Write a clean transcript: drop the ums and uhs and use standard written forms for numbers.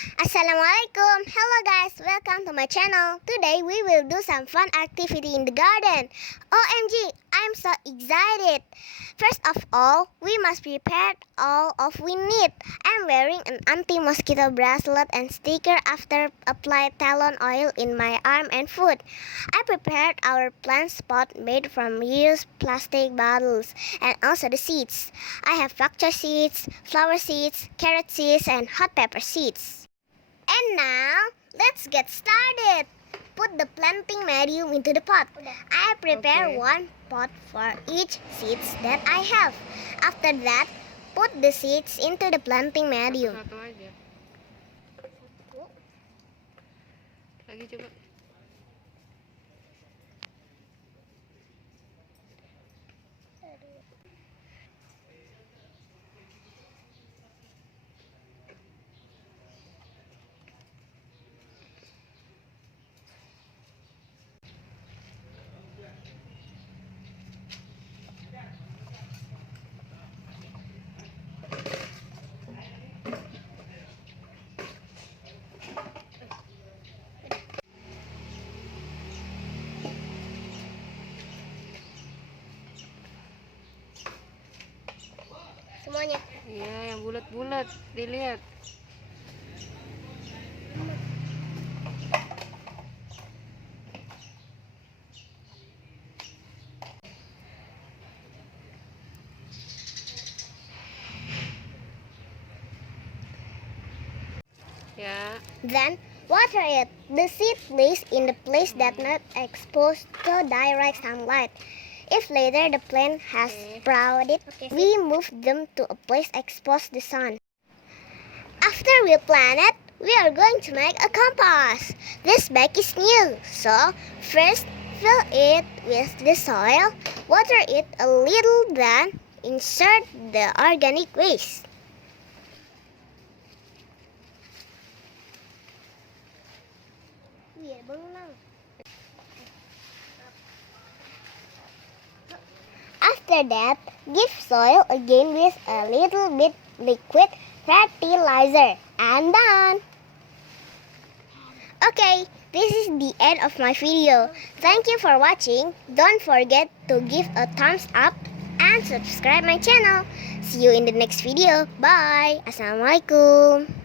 Assalamualaikum. Hello guys, welcome to my channel. Today we will do some fun activity in the garden. OMG, I'm so excited. First of all, we must prepare all of we need. I'm wearing an anti-mosquito bracelet and sticker after applied talon oil in my arm and foot. I prepared our plant spot made from used plastic bottles and also the seeds. I have bok choy seeds, flower seeds, carrot seeds, and hot pepper seeds. And now, let's get started. Put the planting medium into the pot. I prepare one pot for each seeds that I have. After that, put the seeds into the planting medium. Satu aja. Lagi coba. Semuanya. Iya, yang bulat-bulat, dilihat. Ya. Then water it. The seed placed in the place that not exposed to direct sunlight. If later the plant has sprouted, we move them to a place exposed to the sun. After we plant it, we are going to make a compost. This bag is new, so first fill it with the soil, water it a little, then insert the organic waste. After that, give soil again with a little bit liquid fertilizer and done. Okay, this is the end of my video. Thank you for watching. Don't forget to give a thumbs up and subscribe my channel. See you in the next video. Bye. Assalamualaikum.